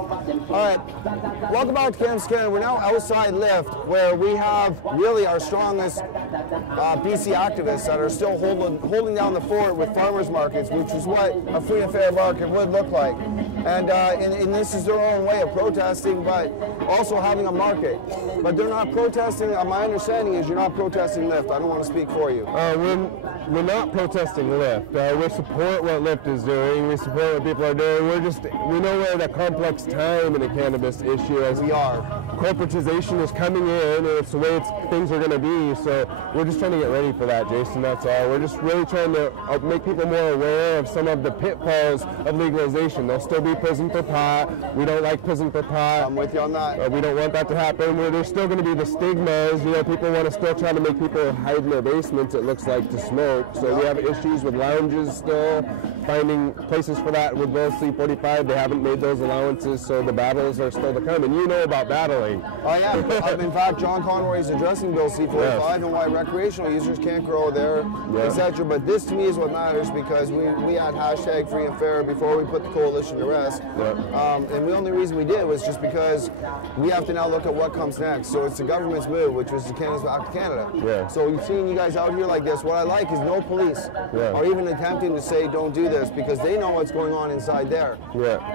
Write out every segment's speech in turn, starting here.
All right, welcome back to Cannabis Canada. We're now outside Lift, where we have really our strongest BC activists that are still holding down the fort with farmers markets, which is what a free and fair market would look like. And this is their own way of protesting, but also having a market. But they're not protesting. My understanding is you're not protesting Lift. I don't want to speak for you. We're not protesting Lift. We support what Lift is doing. We support what people are doing. We know we're at a complex time in the cannabis issue as we are. Corporatization is coming in, and it's the way things are going to be. So we're just trying to get ready for that, Jason. That's all. We're just really trying to make people more aware of some of the pitfalls of legalization. There'll still be prison for pot. We don't like prison for pot. I'm with you on that. We don't want that to happen. There's still going to be the stigmas. You know, people want to still try to make people hide in their basements, it looks like, to smoke. So we have issues with lounges still, finding places for that with Bill C-45. They haven't made those allowances, so the battles are still to come. And you know about battling. Oh yeah. In fact, John Conroy is addressing Bill C-45 and why recreational users can't grow there, etc. But this to me is what matters, because we had hashtag free and fair before we put the coalition to rest. And the only reason we did was just because we have to now look at what comes next. So it's the government's move, which was to Cannabis back to Canada. So you've seen you guys out here like this. What I like is no police are even attempting to say don't do this, because they know what's going on inside there.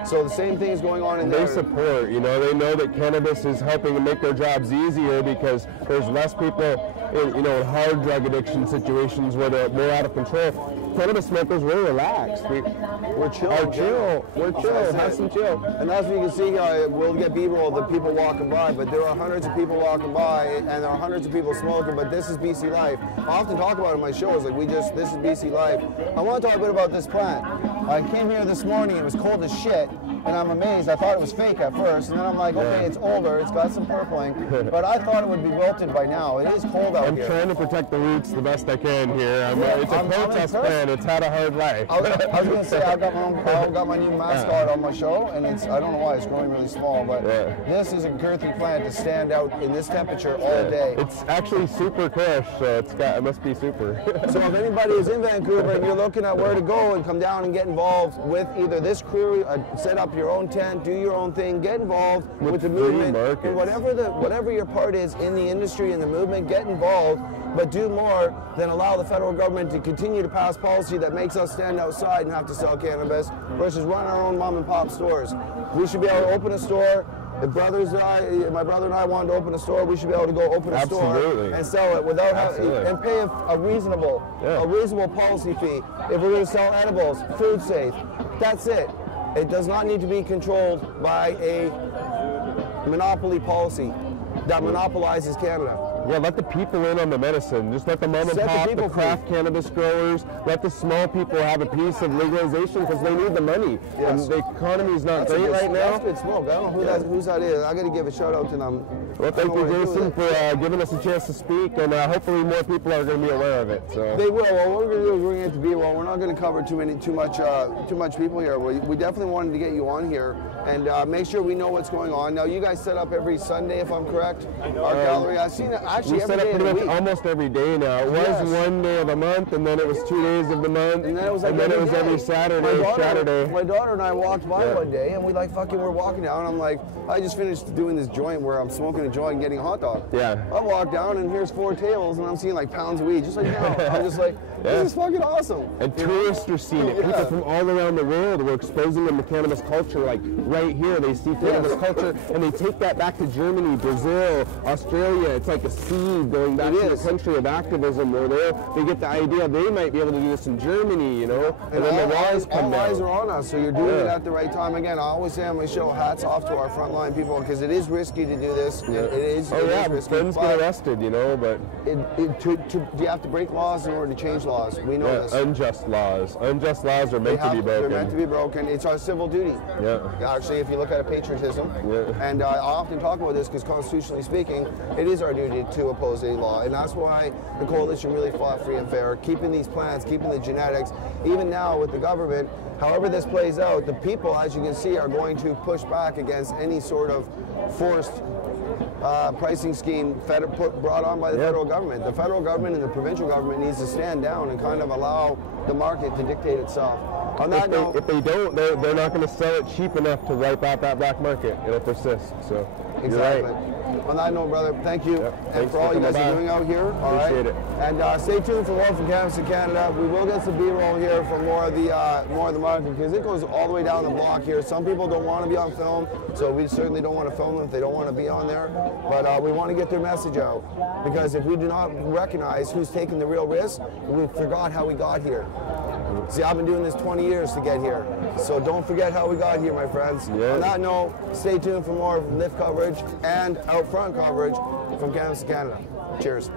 So the same thing is going on in there. They support, you know, they know that cannabis is helping to make their jobs easier because there's less people in hard drug addiction situations where they're more out of control. Cannabis smokers, we're relaxed. We're chill. We're chill. Have some chill. And as you can see, we'll get B-roll of the people walking by, but there are hundreds of people walking by, and there are hundreds of people smoking, but this is BC life. I often talk about it in my shows, like this is BC life. I want to talk a bit about this plant. I came here this morning, it was cold as shit, and I'm amazed. I thought it was fake at first, and then I'm like, okay, it's older, it's got some purpling, but I thought it would be wilted by now. It is cold out here. I'm trying to protect the roots the best I can here. It's a protest plant. It's had a hard life. I was going to say, I've got my new mascot on my show, and I don't know why it's growing really small, but this is a girthy plant to stand out in this temperature all day. It's actually super kush, so it must be super. So if anybody is in Vancouver and you're looking at where to go and come down and get involved with either this crew, set up your own tent, do your own thing, get involved with the movement, and whatever your part is in the industry and the movement, get involved, but do more than allow the federal government to continue to pass policy that makes us stand outside and have to sell cannabis versus run our own mom and pop stores. We should be able to open a store. If my brother and I wanted to open a store, we should be able to go open a store and sell it without and pay a reasonable policy fee. If we're going to sell edibles, food safe, that's it. It does not need to be controlled by a monopoly policy that monopolizes Canada. Yeah, let the people in on the medicine. Just let the mom and pop, the craft cannabis growers, let the small people have a piece of legalization because they need the money. And the economy is not great right now. That's good smoke. I don't know whose that is. I got to give a shout out to them. Well, thank you, Jason, for giving us a chance to speak, and hopefully more people are going to be aware of it. So. They will. Well, what we're going to do is we're going to get to B-roll. We're not going to cover too much people here. We definitely wanted to get you on here and make sure we know what's going on. Now, you guys set up every Sunday, if I'm correct. Our gallery. I've seen it actually every day of the week. Almost every day now. It was one day of the month, and then it was 2 days of the month, and then it was every Saturday. My daughter and I walked by one day, and we're walking down. And I'm like, I just finished doing this joint where I'm smoking a joint and getting a hot dog. I walk down, and here's 4 tables, and I'm seeing like pounds of weed, just like now. I'm just like, this is fucking awesome. And tourists are seeing it. People from all around the world, we're exposing them to cannabis culture. Like right here, they see cannabis culture, and they take that back to Germany, Brazil, Australia. It's like a seed going back to the country of activism, where they get the idea they might be able to do this in Germany, you know. And then the laws come down. All eyes are on us, so you're doing it at the right time. Again, I always say on my show, hats off to our frontline people, because it is risky to do this. It is risky. Friends get arrested, you know, but do you have to break laws in order to change laws? We know this. Unjust laws. Unjust laws are meant to be broken. They're meant to be broken. It's our civil duty. Actually, if you look at it, patriotism. And I often talk about this because constitutionally speaking, it is our duty to oppose any law. And that's why the coalition really fought free and fair, keeping these plants, keeping the genetics. Even now with the government, however this plays out, the people, as you can see, are going to push back against any sort of forced pricing scheme brought on by the federal government. The federal government and the provincial government needs to stand down and kind of allow the market to dictate itself. On that note, if they don't, they're not going to sell it cheap enough to wipe out that black market. It'll persist. So exactly. You're right. On that note, brother, thank you, and for all you guys are doing out here. Appreciate it. And stay tuned for more from Cannabis in Canada. We will get some B-roll here for more of the market, because it goes all the way down the block here. Some people don't want to be on film, so we certainly don't want to film them if they don't want to be on there. But we want to get their message out, because if we do not recognize who's taking the real risk, we forgot how we got here. See, I've been doing this 20 years to get here, so don't forget how we got here, my friends. Yeah. On that note, stay tuned for more lift coverage and out front coverage from Cannabis in Canada. Cheers.